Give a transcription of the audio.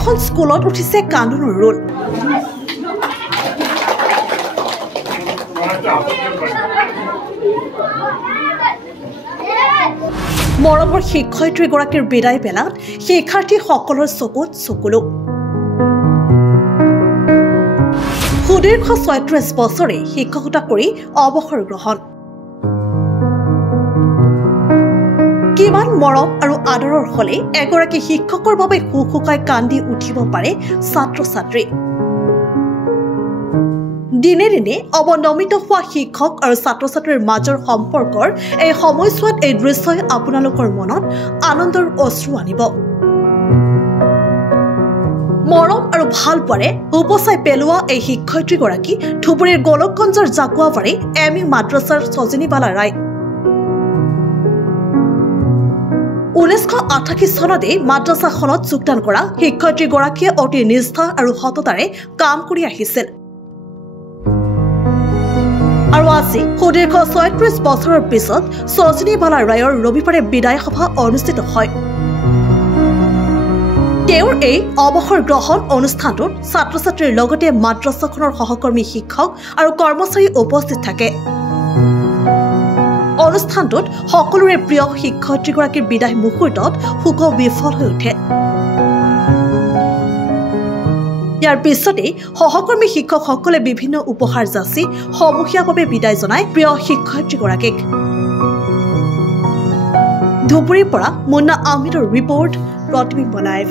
এখন স্কুলত উঠিছে কান্দোনৰ ৰোল। মৰমৰ শিক্ষয়িত্ৰীগৰাকীৰ বিদায় বেলাত শিক্ষাৰ্থীসকলৰ চকুত চকুলো। সুদীৰ্ঘ ৩৬ বছৰে শিক্ষকতা কৰি অৱসৰ গ্ৰহণ। কিমান মৰম আৰু আদৰৰ হলে এগৰাকী শিক্ষকৰ বাবে হুকহুকাই কান্দি উঠিব পাৰে ছাত্ৰ-ছাত্ৰী। দিনে দিনে অৱনমিত হোৱা শিক্ষক আৰু ছাত্ৰ-ছাত্ৰীৰ মাজৰ সম্পৰ্কৰ এই সময়ছোৱাত এই দৃশ্যই আপোনালোকৰ মনত আনন্দৰ অশ্ৰু আনিব। মৰম আৰু ভাল পোৱাৰে উপচাই পেলোৱা এই শিক্ষয়িত্ৰীগৰাকী ধুবুৰীৰ গোলকগঞ্জৰ জাকুৱাবাৰী এমই মাদ্ৰাছাৰ সজনীবালা ৰায়। 1988 চনতে মাদ্ৰাছাখনত যোগদান কৰা শিক্ষয়িত্ৰীগৰাকীয়ে অতি নিষ্ঠা আৰু সততাৰে কাম কৰি আহিছিল। আৰু আজি সুদীৰ্ঘ ৩৬ বছৰৰ পিছত সজনীবালা ৰায়ৰ ৰবিবাৰে বিদায় সভা অনুষ্ঠিত হয়। তেওঁৰ এই অৱসৰ গ্ৰহণ অনুষ্ঠানটোত ছাত্ৰ-ছাত্ৰীৰ লগতে মাদ্ৰাছাখনৰ সহকৰ্মী শিক্ষক আৰু কৰ্মচাৰী উপস্থিত থাকে। অনুষ্ঠানটোত সকলোৰে প্ৰিয় শিক্ষয়িত্ৰীগৰাকীৰ বিদায় মুহূৰ্তত শোক বিফল হৈ উঠে। ইয়াৰ পিছতে সহকৰ্মী শিক্ষকসকলে বিভিন্ন উপহাৰ যাচি সমূহীয়াভাৱে বিদায় জনায় প্ৰিয় শিক্ষয়িত্ৰীগৰাকীক। ধুবুৰীৰ পৰা মুন্না আহমেদৰ ৰিপৰ্ট, প্ৰতিবিম্ব লাইভ।